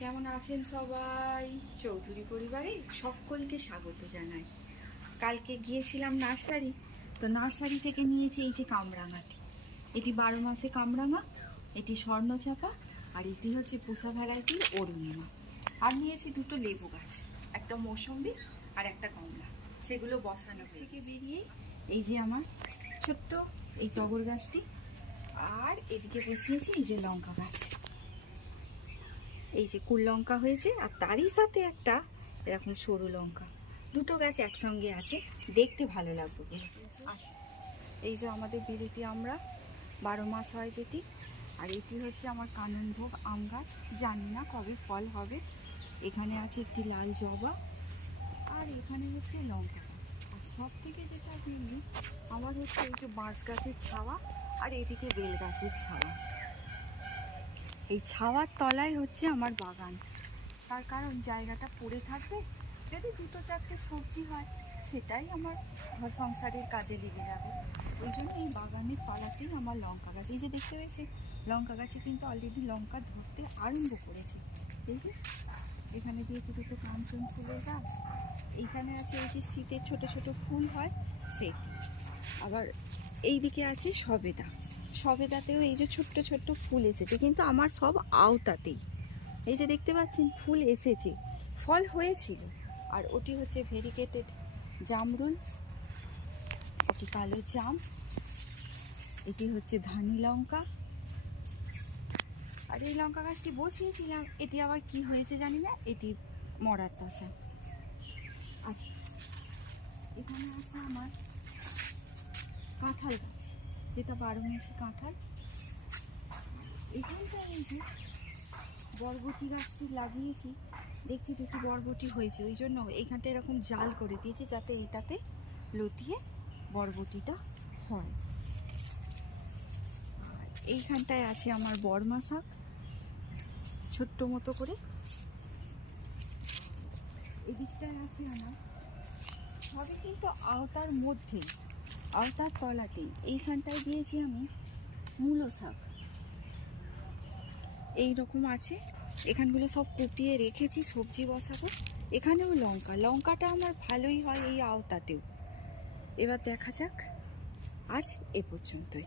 কেমন আছেন সবাই? চৌধুরী পরিবারে সকলকে স্বাগত জানাই। কালকে গিয়েছিলাম নার্সারি তো নার্সারি থেকে নিয়েছি এই যে কামরাঙাটি। এটি বারো মাসে কামরাঙা এটি স্বর্ণচাপা আর এটি হচ্ছে পুষা ভ্যারাইটির অরুণিমা। আর নিয়েছি দুটো লেবু গাছ একটা মৌসম্বি আর একটা কমলা। সেগুলো বসানো থেকে বেরিয়ে এই যে আমার ছোট্ট এই টগর গাছটি আর এদিকে বসিয়েছি এই যে লঙ্কা গাছ। এই যে কুল লঙ্কা হয়েছে, আর তারই সাথে একটা এরকম সরু লঙ্কা। দুটো গাছ একসঙ্গে আছে, দেখতে ভালো লাগবে এই যে আমাদের বিলিতি আমরা, বারো মাস হয় যেটি, আর এটি হচ্ছে আমার কাননভোগ আম গাছ। জানি না কবে ফল হবে। এখানে আছে একটি লাল জবা, আর এখানে হচ্ছে লঙ্কা গাছ। আর সব থেকে যেটা আমার হচ্ছে এই যে বাঁশ গাছের ছাওয়া, আর এদিকে বেল গাছের ছাওয়া। এই ছাওয়ার তলায় হচ্ছে আমার বাগান। তার কারণ জায়গাটা পড়ে থাকবে, যদি দুটো চারটে সবজি হয়, সেটাই আমার ঘর সংসারের কাজে লেগে যাবে। ওই জন্য এই বাগানের পালাতেই আমার লঙ্কা গাছ। এই যে দেখতে পেয়েছে, লঙ্কা গাছে কিন্তু অলরেডি লঙ্কা ধরতে আরম্ভ করেছে। এই যে, এখানে দিয়েছে দুটো কাঞ্চন ফুলের গাছ, এইখানে আছে এই যে শীতের ছোট ছোট ফুল হয়, সেটি। আবার এই দিকে আছে সবেদা। সবেদাতেও এই যে ছোট্ট ছোট্ট ফুল এসেছে, কিন্তু আমার সব আওতাতেই। এই যে দেখতে পাচ্ছেন, ফুল এসেছে। ফল হয়েছিল, আর ওটি হচ্ছে ভেরিকেটেড জামরুল, এটি কালো জাম, এটি হচ্ছে ধানি লঙ্কা। আর এই লঙ্কা গাছটি বসিয়েছিলাম, এটি আবার কি হয়েছে জানি না, এটি মরার দশা আর এখানে আছে আমার কাঁঠাল গাছ। যেটা বারো মাসে কাঁঠাল। এখানটায় এই যে বরবটি গাছটি লাগিয়েছি। দেখছি দুটো বরবটি হয়েছে, ওই জন্য এইখানটা এরকম জাল করে দিয়েছি যাতে এটাতে লতিয়ে বরবটিটা হয়। এইখানটায় আছে আমার বরমা শাক, ছোট্ট মতো করে। এদিকটায় আছে আমার। সবই কিন্তু আওতার মধ্যে আওতার তলাতেই এইখানটায় দিয়েছি আমি মূলো শাক। এইরকম আছে। এখানগুলো সব কুপিয়ে রেখেছি, সবজি বসাবো। এখানেও লঙ্কা, লঙ্কাটা আমার ভালোই হয় এই আওতাতেও। এবার দেখা যাক, আজ এ পর্যন্তই।